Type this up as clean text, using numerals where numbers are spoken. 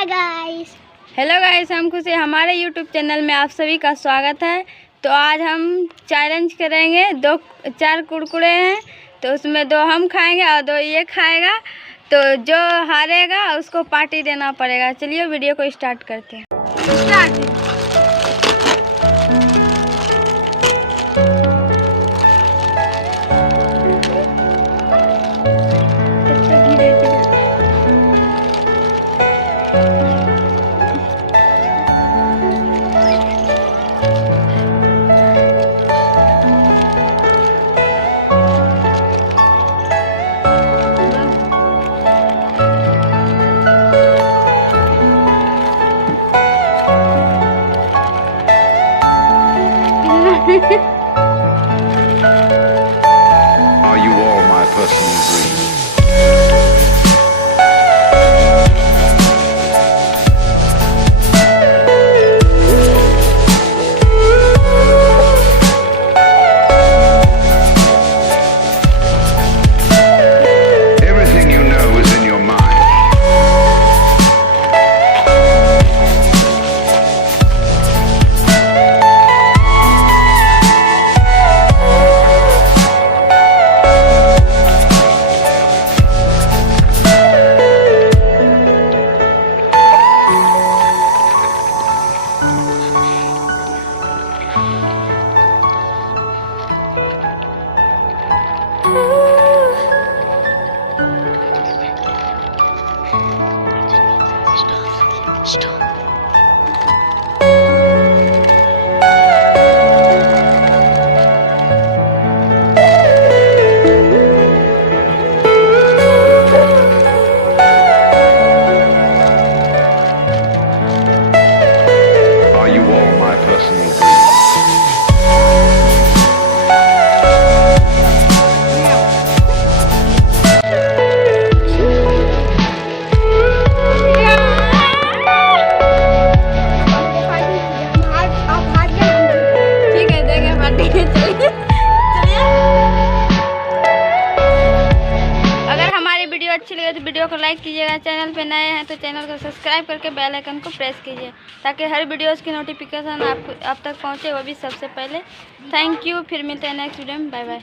Hi guys. Hello guys, हम खुशी, हमारे यूट्यूब चैनल में आप सभी का स्वागत है। तो आज हम चैलेंज करेंगे। 4 कुरकुरे हैं, तो उसमें 2 हम खाएंगे और 2 ये खाएगा। तो जो हारेगा उसको पार्टी देना पड़ेगा। चलिए वीडियो को स्टार्ट करते हैं। Are you all my personal dreams? Everything you know is in your mind. Stop. Are you all my personal dreams? ठीक है, देंगे पार्टी। चलिए। अगर हमारी वीडियो अच्छी लगे तो वीडियो को लाइक कीजिएगा। चैनल पे नए हैं तो चैनल को सब्सक्राइब करके बेल आइकन को प्रेस कीजिए, ताकि हर वीडियोस की नोटिफिकेशन आप तक पहुंचे, वो भी सबसे पहले। Thank you. फिर मिलते हैं नेक्स्ट वीडियो में। बाय बाय।